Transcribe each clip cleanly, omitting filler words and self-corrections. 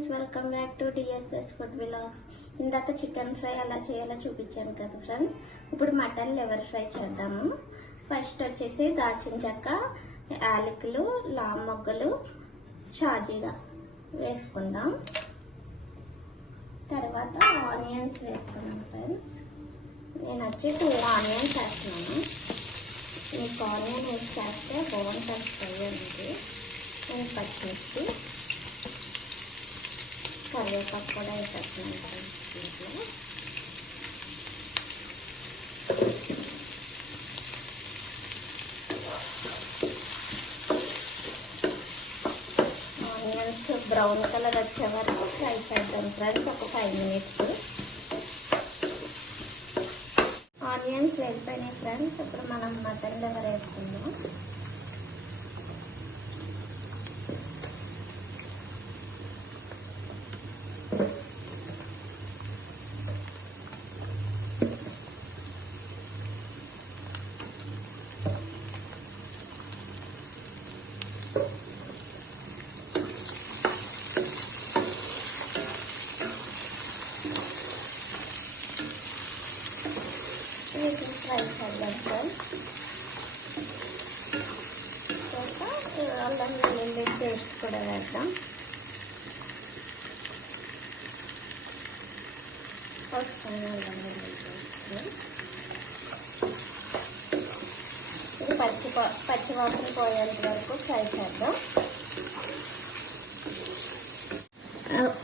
Friends, welcome back to DSS food vlogs. ఇందాక chicken fry ఎలా చేయాలో చూపించాను కదా ఫ్రెండ్స్. ఇప్పుడు మటన్ లివర్ ఫ్రై చేద్దాము. ఫస్ట్ వచ్చేసి దాల్చిన చెక్క, యాలకులు, లామ్ మొగ్గలు, షాజీరా వేసుకుందాం. తర్వాత ఆనియన్స్ వేసుకున్నాం ఫ్రెండ్స్. నేను వచ్చి 2 ఆనియన్స్ వేస్తున్నాను. మీకు ఆనియన్ వేసి చేస్తే బాగుంటుంది ఫ్రై అనేది. నేను పచ్చిమిర్చి, కరివేపాకు కూడా వేసేస్తున్నాను ఫ్రెండ్స్. దీంట్లో ఆనియన్స్ బ్రౌన్ కలర్ వచ్చే వరకు ఫ్రై చేద్దాం ఫ్రెండ్స్. ఒక 5 మినిట్స్. ఆనియన్స్ వేగిపోయినాయి ఫ్రెండ్స్. ఇప్పుడు మనం మటన్ లివర్ వేసుకుందాం. వీటిని ఫ్రై చేద్దాం ఫ్రెండ్స్. తర్వాత అల్లం వెల్లుల్లి పేస్ట్ కూడా వేద్దాం. అల్లం వెల్లుల్లి పేస్ట్ ఇది పచ్చివాసన పోయేంత వరకు ఫ్రై చేద్దాం.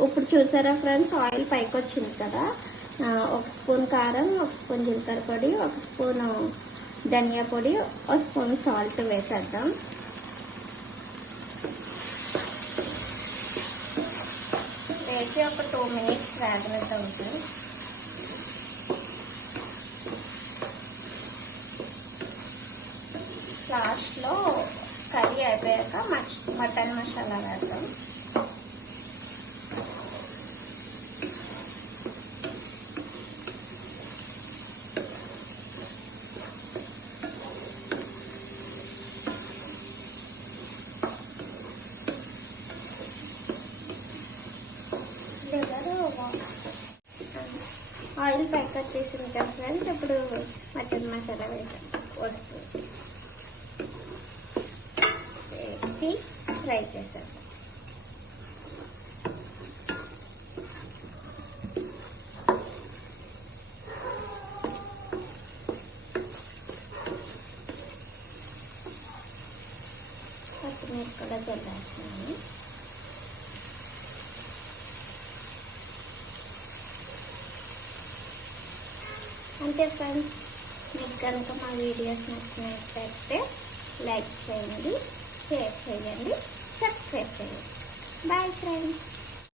ఇప్పుడు చూసారా ఫ్రెండ్స్, ఆయిల్ పైకి వచ్చింది కదా. 1 స్పూన్ కారం, 1 స్పూన్ జీలకర్ర పొడి, 1 స్పూన్ ధనియా పొడి, 1 స్పూన్ సాల్ట్ వేసేద్దాం. వేసి ఒక 2 మినిట్స్ వేగనిద్దాం. లాస్ట్లో కర్రీ అయిపోయాక మటన్ మసాలా వేద్దాం. ఆయిల్ ప్యాకెట్ తీసింది కదా ఫ్రెండ్స్. ఇప్పుడు మటన్ మసాలా వేసి ఫ్రై చేసాం. కొత్తిమీర కూడా చల్లేస్తున్నాను. అంతే ఫ్రెండ్స్. మీకు కనుక మా వీడియోస్ నచ్చినట్లయితే లైక్ చేయండి, షేర్ చేయండి, సబ్స్క్రైబ్ చేయండి. Bye friends.